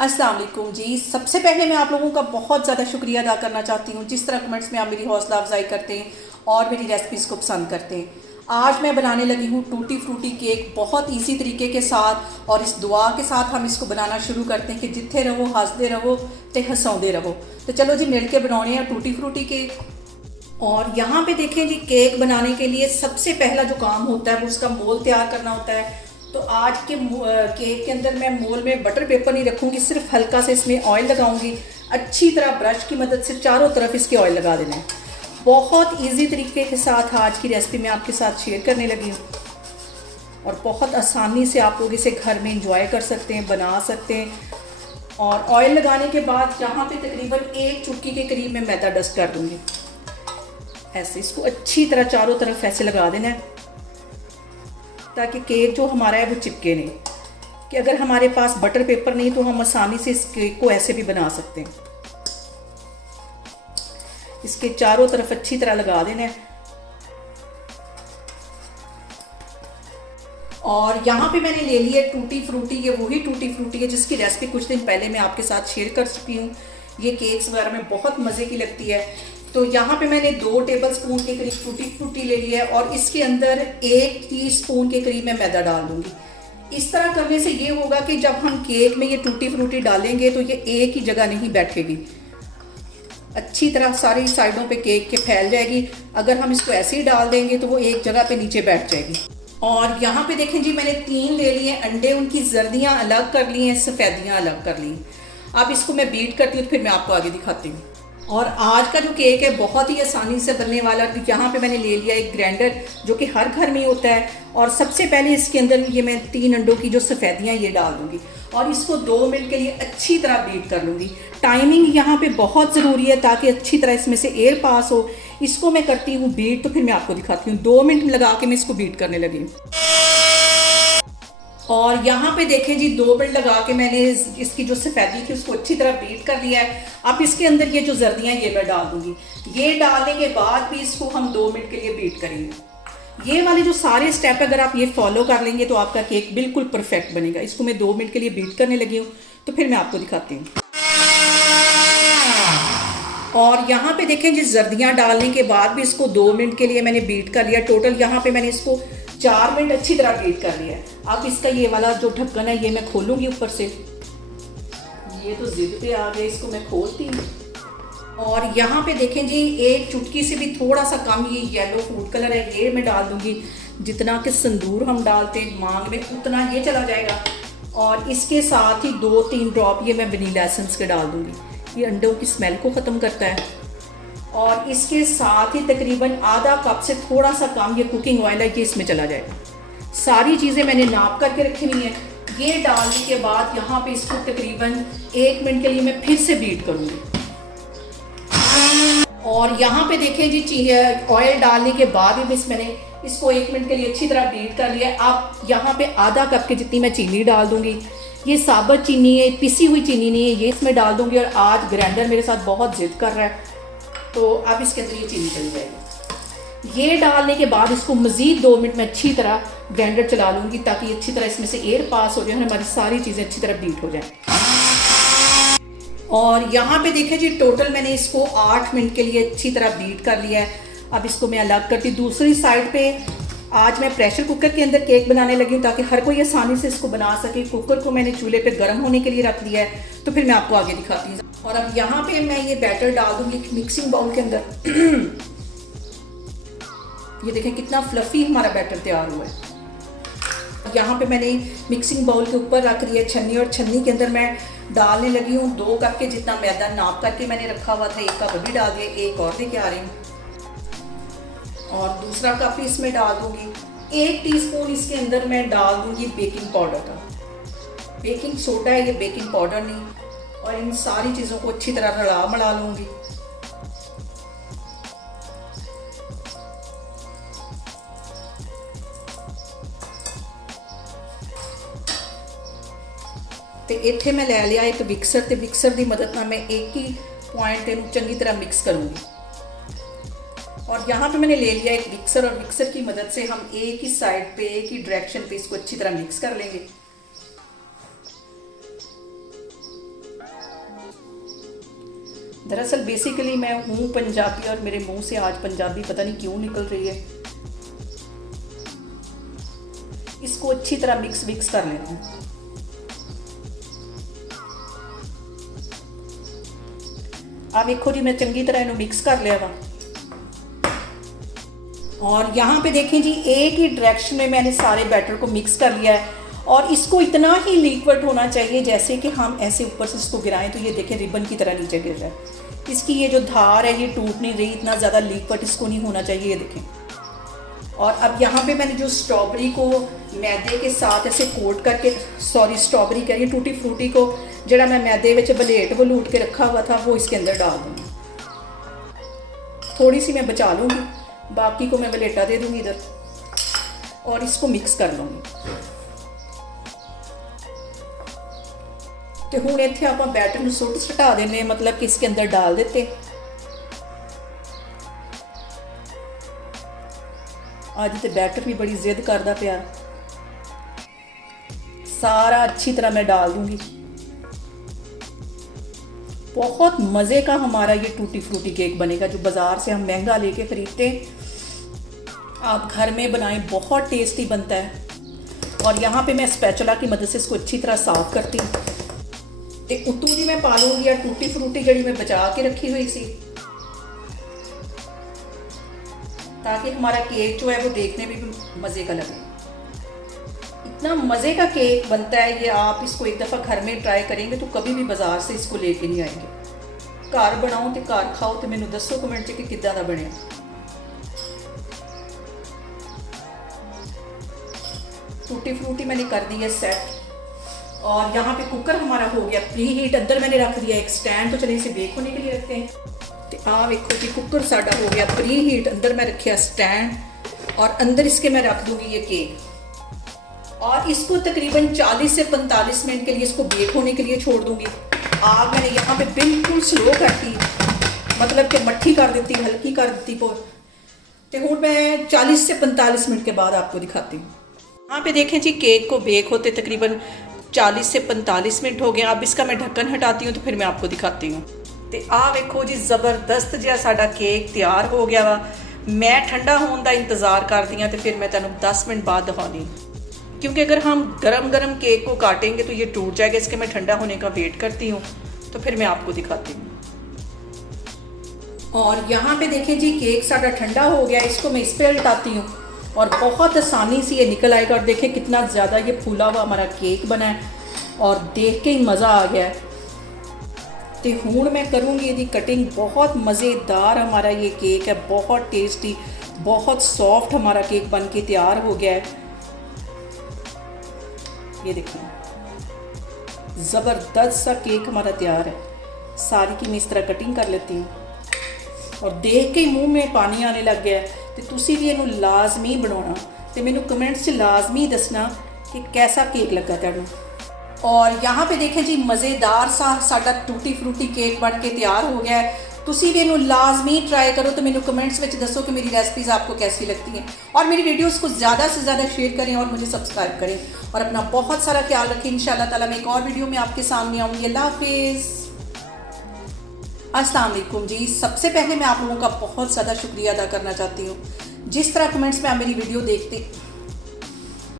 अस्सलाम वालेकुम जी। सबसे पहले मैं आप लोगों का बहुत ज़्यादा शुक्रिया अदा करना चाहती हूँ जिस तरह कमेंट्स में आप मेरी हौसला अफजाई करते हैं और मेरी रेसिपीज़ को पसंद करते हैं। आज मैं बनाने लगी हूँ टूटी फ्रूटी केक बहुत इजी तरीके के साथ, और इस दुआ के साथ हम इसको बनाना शुरू करते हैं कि जिथे रहो हंसते रहो तो हंसाते रहो। तो चलो जी मिल के बनाने हैं टूटी फ्रूटी केक। और यहाँ पे देखें जी, केक बनाने के लिए सबसे पहला जो काम होता है वो उसका मोल तैयार करना होता है। तो आज के केक के अंदर मैं मोल में बटर पेपर नहीं रखूँगी, सिर्फ हल्का से इसमें ऑयल लगाऊंगी। अच्छी तरह ब्रश की मदद से चारों तरफ इसके ऑयल लगा देना है। बहुत इजी तरीके के साथ आज की रेसिपी मैं आपके साथ शेयर करने लगी हूँ, और बहुत आसानी से आप लोग इसे घर में इंजॉय कर सकते हैं, बना सकते हैं। और ऑयल लगाने के बाद यहाँ पे तकरीबन 1 चुटकी के करीब मैं मैदा डस्ट कर दूँगी। ऐसे इसको अच्छी तरह चारों तरफ ऐसे लगा देना है ताकि केक जो हमारा है वो चिपके नहीं। कि अगर हमारे पास बटर पेपर नहीं तो हम आसानी से इस केक को ऐसे भी बना सकते हैं। इसके चारों तरफ अच्छी तरह लगा देना है। और यहाँ पे मैंने ले ली है टूटी फ्रूटी। ये वही टूटी फ्रूटी है जिसकी रेसिपी कुछ दिन पहले मैं आपके साथ शेयर कर चुकी हूँ। ये केक्स वगैरह में बहुत मज़े की लगती है। तो यहाँ पे मैंने 2 टेबलस्पून के करीब टूटी फ्रूटी ले ली है, और इसके अंदर 1 टीस्पून के करीब मैं मैदा डाल दूँगी। इस तरह करने से ये होगा कि जब हम केक में ये टूटी फ्रूटी डालेंगे तो ये एक ही जगह नहीं बैठेगी, अच्छी तरह सारी साइडों पे केक के फैल जाएगी। अगर हम इसको ऐसे ही डाल देंगे तो वो एक जगह पे नीचे बैठ जाएगी। और यहाँ पे देखें जी, मैंने 3 ले लिए अंडे, उनकी जर्दियाँ अलग कर ली हैं, सफ़ेदियाँ अलग कर ली। अब इसको मैं बीट करती हूँ, फिर मैं आपको आगे दिखाती हूँ। और आज का जो केक है बहुत ही आसानी से बनने वाला। तो यहाँ पे मैंने ले लिया एक ग्राइंडर जो कि हर घर में ही होता है, और सबसे पहले इसके अंदर ये मैं 3 अंडों की जो सफ़ेदियाँ ये डाल दूँगी, और इसको 2 मिनट के लिए अच्छी तरह बीट कर लूँगी। टाइमिंग यहाँ पे बहुत ज़रूरी है ताकि अच्छी तरह इसमें से एयर पास हो। इसको मैं करती हूँ बीट, तो फिर मैं आपको दिखाती हूँ। 2 मिनट लगा के मैं इसको बीट करने लगी। और यहाँ पे देखें जी, 2 मिनट लगा के मैंने इसकी जो सफ़ेदी थी उसको अच्छी तरह बीट कर लिया है। अब इसके अंदर ये जो जर्दियाँ ये मैं डाल दूँगी। ये डालने के बाद भी इसको हम 2 मिनट के लिए बीट करेंगे। ये वाले जो सारे स्टेप अगर आप ये फॉलो कर लेंगे तो आपका केक बिल्कुल परफेक्ट बनेगा। इसको मैं 2 मिनट के लिए बीट करने लगी हूँ, तो फिर मैं आपको दिखाती हूँ। और यहाँ पे देखें जी, जर्दियाँ डालने के बाद भी इसको 2 मिनट के लिए मैंने बीट कर लिया। टोटल यहाँ पे मैंने इसको 4 मिनट अच्छी तरह बीट कर लिया है। अब इसका ये वाला जो ढक्कन है ये मैं खोलूँगी ऊपर से। ये तो जिद पे आ गया, इसको मैं खोलती हूँ। और यहाँ पे देखें जी, 1 चुटकी से भी थोड़ा सा कम ये येलो फूड कलर है, ये मैं डाल दूँगी। जितना कि संदूर हम डालते हैं मांग में उतना ये चला जाएगा। और इसके साथ ही 2-3 ड्रॉप ये मैं वनीला एसेंस के डाल दूँगी। ये अंडों की स्मेल को ख़त्म करता है। और इसके साथ ही तकरीबन आधा कप से थोड़ा सा कम ये कुकिंग ऑयल है, ये इसमें चला जाएगा। सारी चीज़ें मैंने नाप करके रखी हुई हैं। ये डालने के बाद यहाँ पे इसको तकरीबन 1 मिनट के लिए मैं फिर से बीट करूँगी। और यहाँ पे देखें जी, ऑयल डालने के बाद भी मैंने इसको 1 मिनट के लिए अच्छी तरह बीट कर लिया। अब यहाँ पे आधा कप की जितनी मैं चीनी डाल दूँगी। ये साबुत चीनी है, पिसी हुई चीनी नहीं है, ये इसमें डाल दूँगी। और आज ग्राइंडर मेरे साथ बहुत जिद कर रहा है, तो अब इसके अंदर ये चीनी चली जाएगी। ये डालने के बाद इसको मज़ीद 2 मिनट में अच्छी तरह ग्राइंडर चला लूँगी ताकि अच्छी तरह इसमें से एयर पास हो जाए और हमारी सारी चीज़ें अच्छी तरह बीट हो जाए। और यहाँ पे देखें जी, टोटल मैंने इसको 8 मिनट के लिए अच्छी तरह बीट कर लिया है। अब इसको मैं अलग करती। दूसरी साइड पे आज मैं प्रेशर कुकर के अंदर केक बनाने लगी हूँ ताकि हर कोई आसानी से इसको बना सके। कुकर को मैंने चूल्हे पे गर्म होने के लिए रख दिया है, तो फिर मैं आपको आगे दिखाती हूँ। और अब यहाँ पे मैं ये बैटर डाल दूँगी मिक्सिंग बाउल के अंदर। ये देखें कितना फ्लफी हमारा बैटर तैयार हुआ है। यहाँ पे मैंने मिक्सिंग बाउल के ऊपर रख दिया छन्नी, और छन्नी के अंदर मैं डालने लगी हूँ 2 कप के जितना मैदा नाप करके मैंने रखा हुआ था। 1 कप अभी डाल दिया, 1 और लेके आ रही हूँ। और दूसरा कप भी इसमें डाल दूँगी। 1 टीस्पून इसके अंदर मैं डाल दूँगी बेकिंग पाउडर का। बेकिंग सोडा है ये, बेकिंग पाउडर नहीं। और इन सारी चीज़ों को अच्छी तरह रला मला लूँगी। तो इत्थे मैं ले लिया एक मिक्सर, तो मिक्सर की मदद ਨਾਲ मैं एक ही पॉइंट इनू चंगी तरह मिक्स करूँगी। और यहाँ पे मैंने ले लिया एक मिक्सर, और मिक्सर की मदद से हम एक ही साइड पे, एक ही डायरेक्शन पे इसको अच्छी तरह मिक्स कर लेंगे। दरअसल बेसिकली मैं हूँ पंजाबी और मेरे मुंह से आज पंजाबी पता नहीं क्यों निकल रही है। इसको अच्छी तरह मिक्स कर लेना है। आप देखो जी मैं चंगी तरह इन्हें मिक्स कर लिया वा। और यहाँ पे देखें जी एक ही डायरेक्शन में मैंने सारे बैटर को मिक्स कर लिया है और इसको इतना ही लिक्विड होना चाहिए जैसे कि हम ऐसे ऊपर से इसको गिराएं तो ये देखें रिबन की तरह नीचे गिर रहा है। इसकी ये जो धार है ये टूट नहीं रही, इतना ज़्यादा लिक्विड इसको नहीं होना चाहिए, ये देखें। और अब यहाँ पे मैंने जो स्ट्रॉबेरी को मैदे के साथ ऐसे कोट करके, सॉरी स्ट्रॉबेरी कह रही है, टूटी फ्रूटी को जरा मैं मैदे में बलेट वलूट के रखा हुआ था वो इसके अंदर डाल दूँगी। थोड़ी सी मैं बचा लूँगी, बाकी को मैं वलेटा दे दूँगी इधर और इसको मिक्स कर लूँगी। तो हुण इत्थे आपां बैटर नूं सुट सटा देने, मतलब कि इसके अंदर डाल देते। अज तो बैटर भी बड़ी जिद करदा पिया, सारा अच्छी तरह मैं डाल दूंगी। बहुत मज़े का हमारा ये टूटी फ्रूटी केक बनेगा, जो बाज़ार से हम महंगा लेके खरीदते हैं आप घर में बनाएं, बहुत टेस्टी बनता है। और यहाँ पे मैं स्पैचुला की मदद से इसको अच्छी तरह साफ करती हूँ। ते उतों भी मैं पा लूँगी या टूटी फ्रूटी जड़ी मैं बचा के रखी हुई सी, ताकि हमारा केक जो है वो देखने में भी मज़े का लगे। इतना मज़े का केक बनता है ये, आप इसको एक दफ़ा घर में ट्राई करेंगे तो कभी भी बाज़ार से इसको लेके नहीं आएंगे। घर बनाओ तो घर खाओ तो मैनू दसो कमेंट च कि किद्दां दा बनिया। टूटी फ्रूटी मैंने कर दी है सेट। और यहाँ पे कुकर हमारा हो गया प्री हीट। अंदर मैंने रख दिया एक स्टैंड, तो चलिए इसे बेक होने के लिए रखते हैं। तो आ देखो जी कुकर साडा हो गया प्री हीट। अंदर मैं रखिया स्टैंड और अंदर इसके मैं रख दूंगी ये केक और इसको तकरीबन 40 से 45 मिनट के लिए इसको बेक होने के लिए छोड़ दूंगी। आग मैंने यहाँ पे बिल्कुल स्लो कर दी, मतलब कि मट्ठी कर देती, हल्की कर देती पोर। तो हूँ मैं 40 से 45 मिनट के बाद आपको दिखाती हूँ। यहाँ पे देखें जी केक को बेक होते तकरीबन 40 से 45 मिनट हो गए। अब इसका मैं ढक्कन हटाती हूँ तो फिर मैं आपको दिखाती हूँ। तो आ वेखो जी ज़बरदस्त जिहा साडा केक तैयार हो गया वा। मैं ठंडा होने का इंतज़ार करती हूँ तो फिर मैं तुहानूं 10 मिनट बाद दिखानी, क्योंकि अगर हम गरम गरम केक को काटेंगे तो ये टूट जाएगा। इसके मैं ठंडा होने का वेट करती हूँ तो फिर मैं आपको दिखाती हूँ। और यहाँ पे देखें जी केक साडा ठंडा हो गया, इसको मैं इस पर उल्टाती हूँ और बहुत आसानी से ये निकल आएगा। और देखें कितना ज़्यादा ये फूला हुआ हमारा केक बना है और देख के ही मज़ा आ गया है। तो हूँ मैं करूँगी इसकी कटिंग। बहुत मज़ेदार हमारा ये केक है, बहुत टेस्टी, बहुत सॉफ्ट हमारा केक बन के तैयार हो गया है। ये देखिए ज़बरदस्त सा केक हमारा तैयार है। सारी की मैं इस तरह कटिंग कर लेती हूँ और देख के ही मुँह में पानी आने लग गया है। तो तुसी भी इनू लाजमी बनाना तो मैनू कमेंट्स से लाजमी दसना कि कैसा केक लगा तुहानू। और यहाँ पे देखें जी मज़ेदार सा साडा टूटी फ्रूटी केक बन के तैयार हो गया है। तुसी भी इनू लाजमी ट्राई करो तो मैनू कमेंट्स में दसो कि मेरी रेसिपीज़ आपको कैसी लगती हैं। और मेरी वीडियोस को ज़्यादा से ज़्यादा शेयर करें और मुझे सब्सक्राइब करें और अपना बहुत सारा ख्याल रखें। इंशाल्लाह ताला मैं एक और वीडियो में आपके सामने आऊँगी। अल्लाह हाफिज़। अस्सलाम वालेकुम जी। सबसे पहले मैं आप लोगों का बहुत ज़्यादा शुक्रिया अदा करना चाहती हूँ जिस तरह कमेंट्स में आप मेरी वीडियो देखते